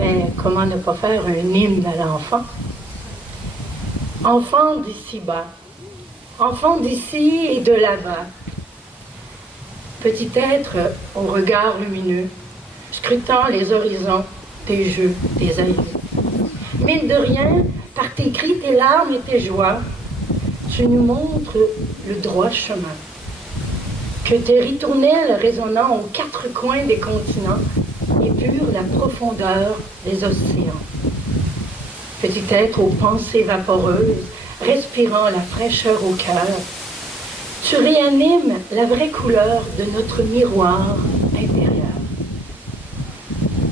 Mais comment ne pas faire un hymne à l'enfant? Enfant d'ici-bas, enfant d'ici et de là-bas, petit être au regard lumineux, scrutant les horizons, tes jeux, tes aïeux. Mine de rien, par tes cris, tes larmes et tes joies, tu nous montres le droit chemin. Que tes ritournelles résonnant aux quatre coins des continents épurent la profondeur des océans. Petit être aux pensées vaporeuses, respirant la fraîcheur au cœur, tu réanimes la vraie couleur de notre miroir intérieur.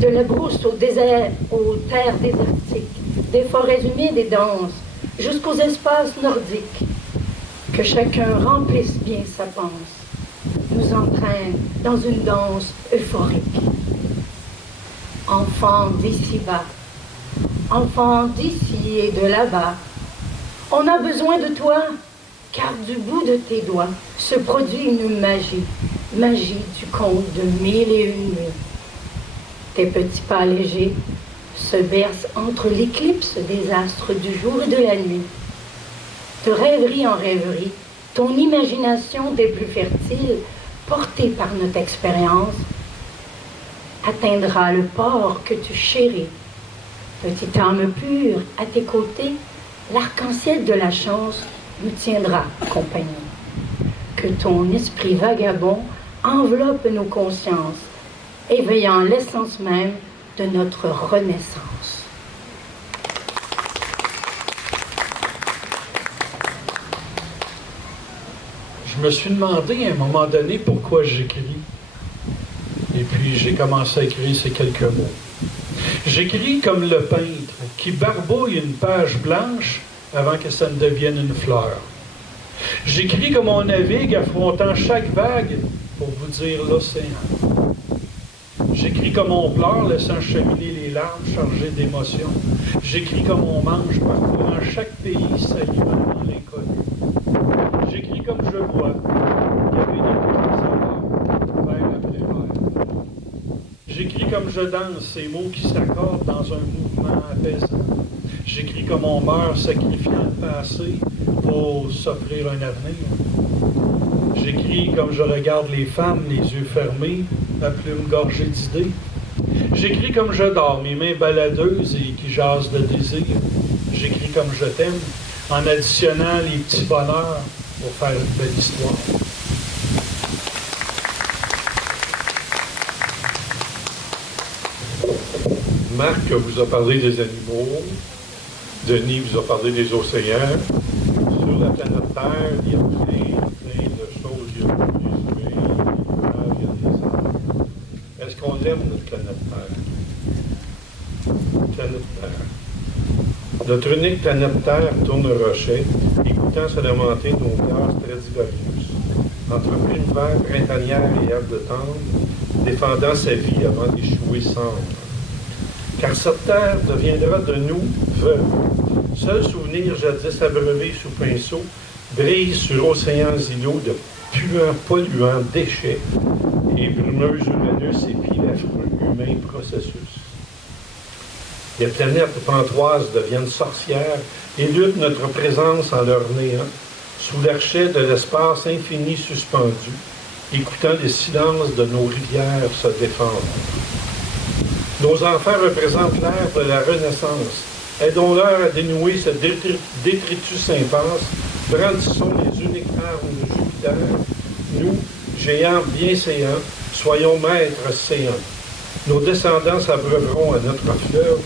De la brousse au désert, aux terres désertiques, des forêts humides et denses, jusqu'aux espaces nordiques, que chacun remplisse bien sa panse, nous entraîne dans une danse euphorique. Enfant d'ici-bas, enfant d'ici et de là-bas, on a besoin de toi, car du bout de tes doigts se produit une magie, magie du conte de mille et une nuits. Tes petits pas légers se bercent entre l'éclipse des astres du jour et de la nuit. De rêverie en rêverie, ton imagination des plus fertiles, portée par notre expérience, atteindra le port que tu chéris. Petite âme pure, à tes côtés, l'arc-en-ciel de la chance nous tiendra compagnie. Que ton esprit vagabond enveloppe nos consciences, éveillant l'essence même de notre renaissance. Je me suis demandé à un moment donné pourquoi j'écris. Et puis j'ai commencé à écrire ces quelques mots. J'écris comme le peintre qui barbouille une page blanche avant que ça ne devienne une fleur. J'écris comme on navigue affrontant chaque vague pour vous dire l'océan. J'écris comme on pleure, laissant cheminer les larmes chargées d'émotions. J'écris comme on mange, parcourant chaque pays, saluant dans l'inconnu. J'écris comme je vois, gavé de savoir, vers après vers. J'écris comme je danse, ces mots qui s'accordent dans un mouvement apaisant. J'écris comme on meurt, sacrifiant le passé pour s'offrir un avenir. J'écris comme je regarde les femmes, les yeux fermés, la plume gorgée d'idées. J'écris comme je dors, mes mains baladeuses et qui jasent de désir. J'écris comme je t'aime, en additionnant les petits bonheurs pour faire une belle histoire. Marc vous a parlé des animaux, Denis vous a parlé des océans. Sur la planète Terre, il y a plein de choses. Il y a des humains, il y a des arbres. Est-ce qu'on aime notre planète Terre? Planète Terre. Notre unique planète Terre tourne au rocher, écoutant se lamenter nos cœurs Stradivarius. Entre primevère, printanière et herbe de tendre, défendant sa vie avant d'échouer cendre. Car cette terre deviendra de nous veuve. Seul souvenir jadis abreuvé sous pinceau brille sur océans îlots de puants, polluants déchets et brumeuses Uranus épient l'affreux humain processus. Les planètes pantoises deviennent sorcières et luttent notre présence en leur néant, sous l'archet de l'espace infini suspendu, écoutant le silence de nos rivières se défendre. Nos enfants représentent l'ère de la Renaissance. Aidons-leur à dénouer ce détritus impasse. Brandissons les uniques armes de Jupiter. Nous, géants bienséants, soyons maîtres séants. Nos descendants s'abreuveront à notre fleuve,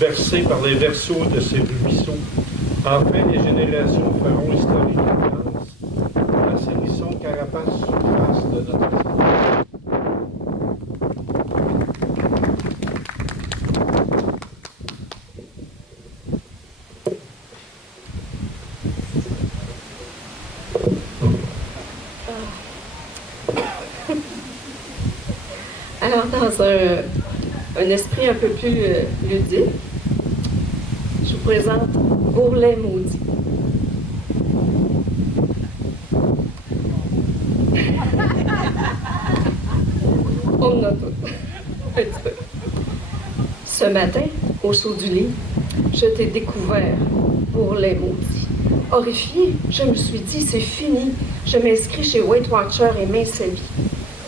bercés par les verseaux de ces ruisseaux. Enfin, les générations feront historique France. Assainissons carapace surface de notre sang. Alors, dans un esprit un peu plus ludique, je vous présente Bourrelet maudit. On a tout. Un petit peu. Ce matin, au saut du lit, je t'ai découvert, bourrelet maudit. Horrifiée, je me suis dit, c'est fini. Je m'inscris chez Weight Watcher et mince vie.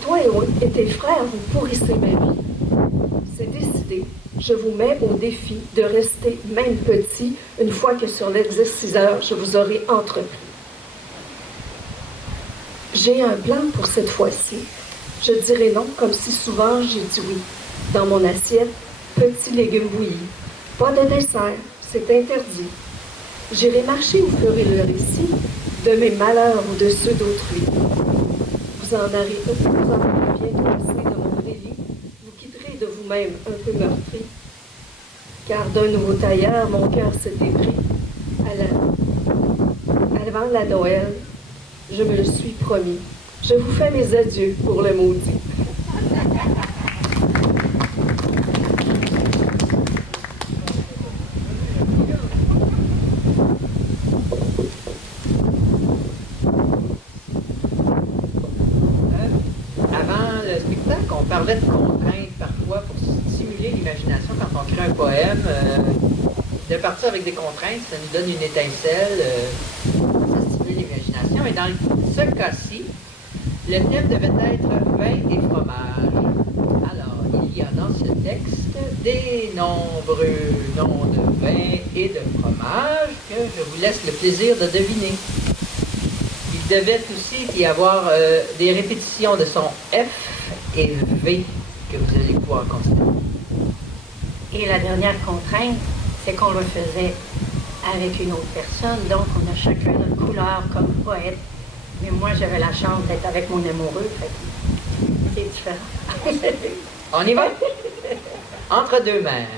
Toi et tes frères, vous pourrissez ma vie. C'est décidé. Je vous mets au défi de rester même petit une fois que sur l'exerciceur, je vous aurai entrepris. J'ai un plan pour cette fois-ci. Je dirai non comme si souvent j'ai dit oui. Dans mon assiette, petits légumes bouillis. Pas de dessert, c'est interdit. J'irai marcher ou fleurir le récit de mes malheurs ou de ceux d'autrui. Vous en aurez bientôt assez de mon délit. Vous quitterez de vous-même un peu meurtri. Car d'un nouveau tailleur, mon cœur s'est épris. Avant la Noël, je me le suis promis. Je vous fais mes adieux pour le maudit. Avant le spectacle, on parlait de contraintes parfois pour stimuler l'imagination quand on crée un poème. De partir avec des contraintes, ça nous donne une étincelle, ça stimule l'imagination. Et dans ce cas-ci, le thème devait être vin et fromage. Alors, il y a dans ce texte des nombreux noms de vin et de fromage que je vous laisse le plaisir de deviner. Il devait aussi y avoir des répétitions de sons F et V que vous allez pouvoir constater. Et la dernière contrainte, c'est qu'on le faisait avec une autre personne, donc on a chacun notre couleur comme poète. Mais moi, j'avais la chance d'être avec mon amoureux, fait que c'est différent. On y va? Entre deux mers.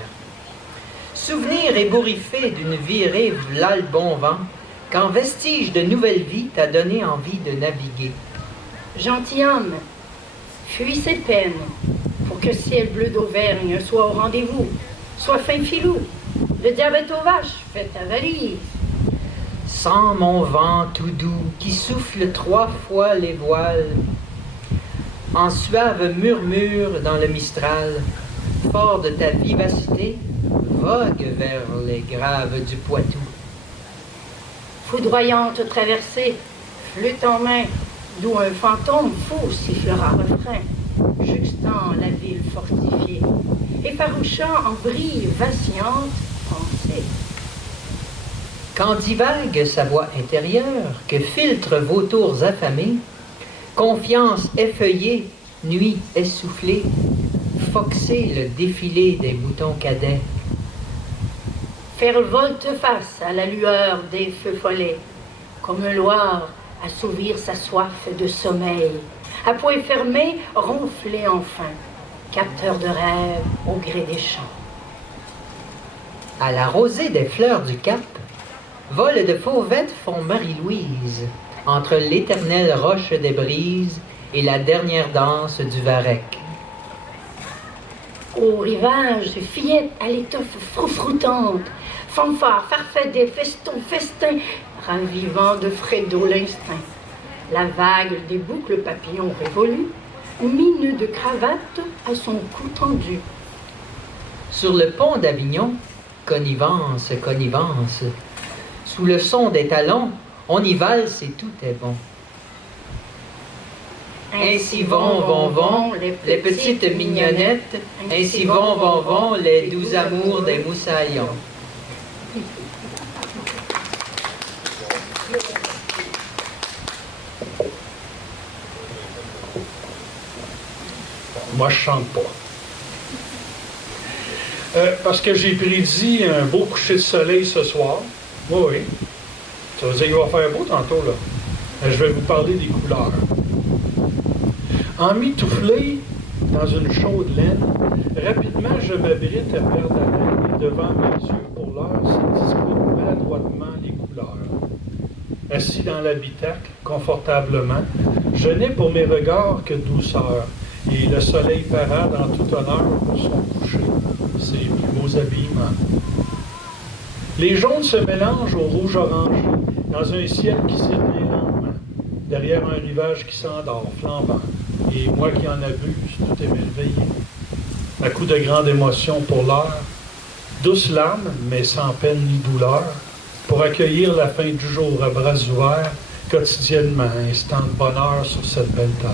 Souvenir ébouriffé d'une virée v'là le bon vent, quand vestige de nouvelle vie t'a donné envie de naviguer. Gentilhomme, fuis ses peines, pour que ciel bleu d'Auvergne soit au rendez-vous. Sois fin filou, le diable est aux vaches, fais ta valise. Sens mon vent tout doux qui souffle 3 fois les voiles, en suave murmure dans le Mistral, fort de ta vivacité, vogue vers les graves du Poitou. Foudroyante traversée, flûte en main, d'où un fantôme fou sifflera refrain, juxtant la ville fortifiée, effarouchant en brille vacillante pensée. Quand divague sa voix intérieure, que filtrent vos tours affamés, confiance effeuillée, nuit essoufflée, foxer le défilé des boutons cadets. Faire volte-face à la lueur des feux follets, comme un loir assouvir sa soif de sommeil, à poing fermé, ronfler enfin, capteur de rêve au gré des champs. À la rosée des fleurs du Cap, vol de fauvettes font Marie-Louise, entre l'éternelle roche des brises et la dernière danse du Varech. Au rivage, fillettes à l'étoffe froufroutante, fanfare, farfet des festons, festins, ravivant de Fredo l'instinct. La vague des boucles papillons révolues, mine de cravate à son cou tendu. Sur le pont d'Avignon, connivence, connivence. Sous le son des talons, on y valse et tout est bon. Ainsi vont, les petites mignonnettes, ainsi vont, les doux amours des moussaillons. Moi, je chante pas. Parce que j'ai prédit un beau coucher de soleil ce soir. Oui. Ça veut dire qu'il va faire beau tantôt, là. Je vais vous parler des couleurs. Emmitouflé dans une chaude laine, rapidement je m'abrite à perdre haleine et devant mes yeux pour l'heure se disputent maladroitement les couleurs. Assis dans l'habitacle, confortablement, je n'ai pour mes regards que douceur, et le soleil parade en tout honneur pour son coucher, ses plus beaux habillements. Les jaunes se mélangent au rouge orangé, dans un ciel qui s'éteint lentement, derrière un rivage qui s'endort, flambant. Et moi qui en abuse, tout est merveilleux. à coup de grande émotion pour l'heure, douces larmes, mais sans peine ni douleur, pour accueillir la fin du jour à bras ouverts, quotidiennement, instant de bonheur sur cette belle terre.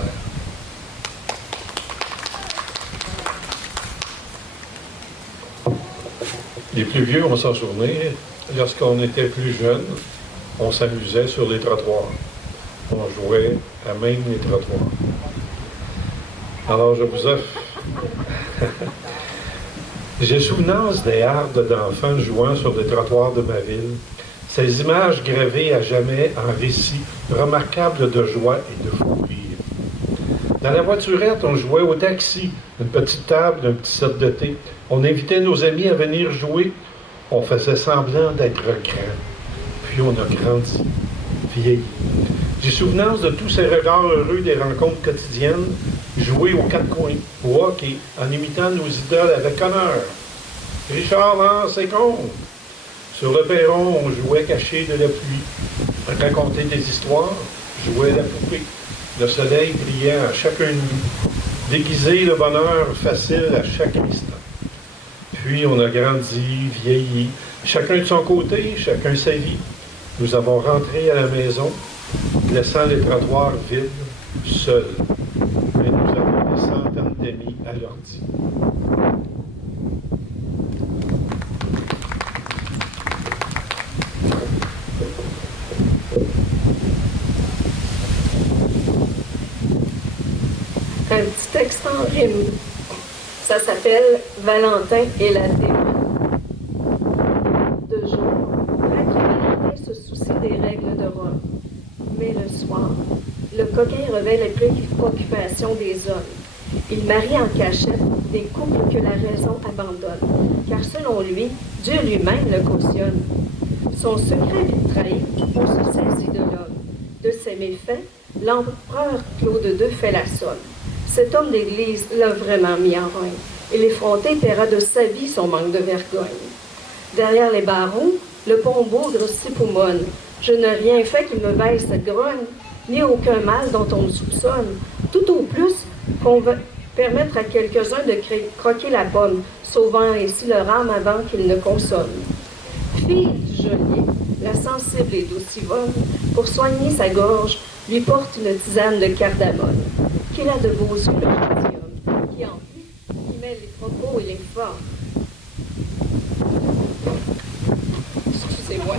Les plus vieux vont s'en souvenir, lorsqu'on était plus jeune, on s'amusait sur les trottoirs. On jouait à même les trottoirs. Alors, je vous offre... J'ai souvenance des hardes d'enfants jouant sur les trottoirs de ma ville. Ces images gravées à jamais en récits remarquables de joie et de fou rire. Dans la voiturette, on jouait au taxi, une petite table, un petit set de thé. On invitait nos amis à venir jouer. On faisait semblant d'être grands. Puis on a grandi, vieilli. J'ai souvenance de tous ces regards heureux des rencontres quotidiennes, jouer aux quatre coins, au hockey, en imitant nos idoles avec honneur. Richard lance ses comptes. Sur le perron, on jouait caché de la pluie. Raconter des histoires, jouer à la poupée. Le soleil brillant à chacun de nous. Déguiser le bonheur facile à chaque instant. Puis on a grandi, vieilli, chacun de son côté, chacun sa vie. Nous avons rentré à la maison, laissant les trottoirs vides, seuls. Mais nous avons des centaines d'amis à l'ordi. Un petit texte en rime. Ça s'appelle Valentin et la démon. De jour, prêtre Valentin se soucie des règles de Rome. Mais le soir, le coquin revêt les préoccupations des hommes. Il marie en cachette des couples que la raison abandonne, car selon lui, Dieu lui-même le cautionne. Son secret vite trahi, on se saisit de l'homme. De ses méfaits, l'empereur Claude II fait la somme. Cet homme d'Église l'a vraiment mis en rogne. Et l'effronté paiera de sa vie son manque de vergogne. Derrière les barreaux, le pont bougre s'époumonne. Je n'ai rien fait qui me veille cette grogne, ni aucun mal dont on me soupçonne. Tout au plus, qu'on veut permettre à quelques-uns de croquer la pomme, sauvant ainsi leur âme avant qu'ils ne consomment. Fille du geôlier, la sensible et douce Yvonne, pour soigner sa gorge, lui porte une tisane de cardamone. Qu'il a de beaux yeux, le gentilhomme, qui en plus, qui mêle les propos et les formes. Excusez-moi.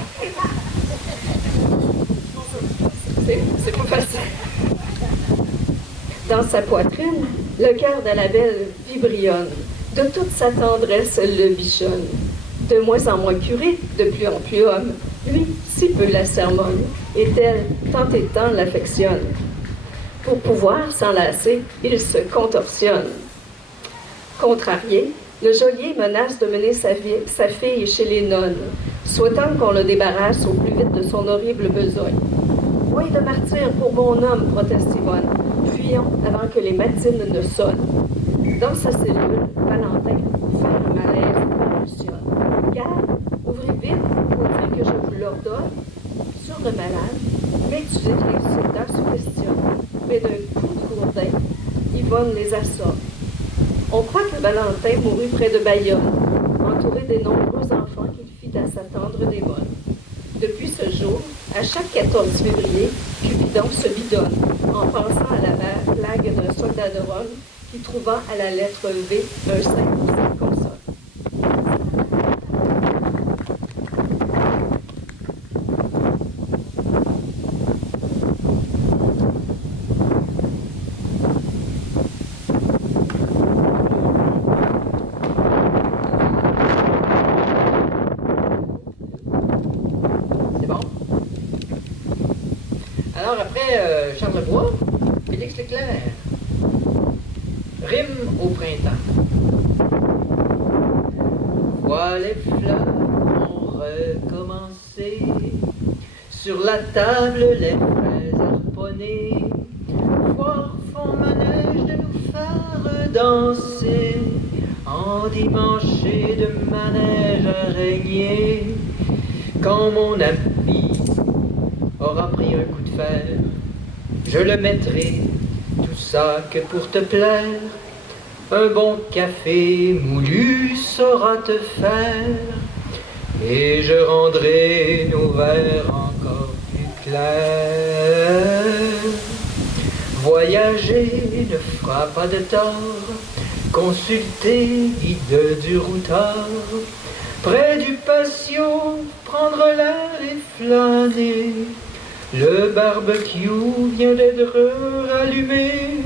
C'est pas facile. Dans sa poitrine, le cœur de la belle vibrionne. De toute sa tendresse, elle le bichonne. De moins en moins curé, de plus en plus homme, lui, si peu la sermonne, et elle, tant et tant l'affectionne. Pour pouvoir s'enlacer, il se contorsionne. Contrarié, le geôlier menace de mener sa fille chez les nonnes, souhaitant qu'on le débarrasse au plus vite de son horrible besogne. Point de martyr pour mon homme, proteste Yvonne. Fuyons avant que les matines ne sonnent. Dans sa cellule, Valentin fait un malaise et convulsionne. Garde, ouvrez vite, pour dire que je vous l'ordonne. Sur le malade, l'étudiant les soldats se questionnent. Mais d'un coup de gourdin, Yvonne les assomme. On croit que Valentin mourut près de Bayonne, entouré des nombreux enfants qu'il fit à sa tendre démone. Depuis ce jour, à chaque 14 février, Cupidon se bidonne, en pensant à la blague d'un soldat de Rome qui trouva à la lettre V un 5 ou 7 consonnes. Alors après Charlebois, Félix Leclerc. Rime au printemps. Vois les fleurs ont recommencé, sur la table les fraises harponnées, voir font manège de nous faire danser, en dimanche de manège araignée. Quand mon ami aura pris un coup de fer, je le mettrai, tout ça que pour te plaire, Un bon café moulu saura te faire, et je rendrai nos verres encore plus clairs. Voyager ne fera pas de tort, consulter guide du routard, près du patio, prendre l'air et flâner. Le barbecue vient d'être rallumé,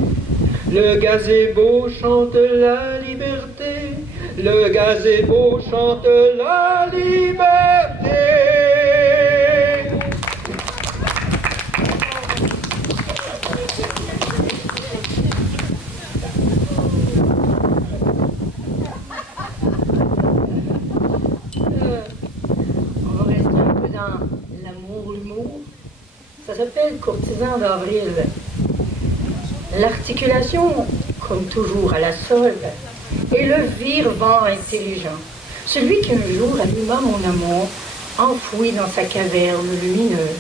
le gazebo chante la liberté, le gazebo chante la liberté. On va rester un peu dans l'amour, l'humour. Ça s'appelle Courtisan d'avril. L'articulation, comme toujours à la solde, et le vire-vent intelligent. Celui qui un jour alluma mon amour, enfoui dans sa caverne lumineuse.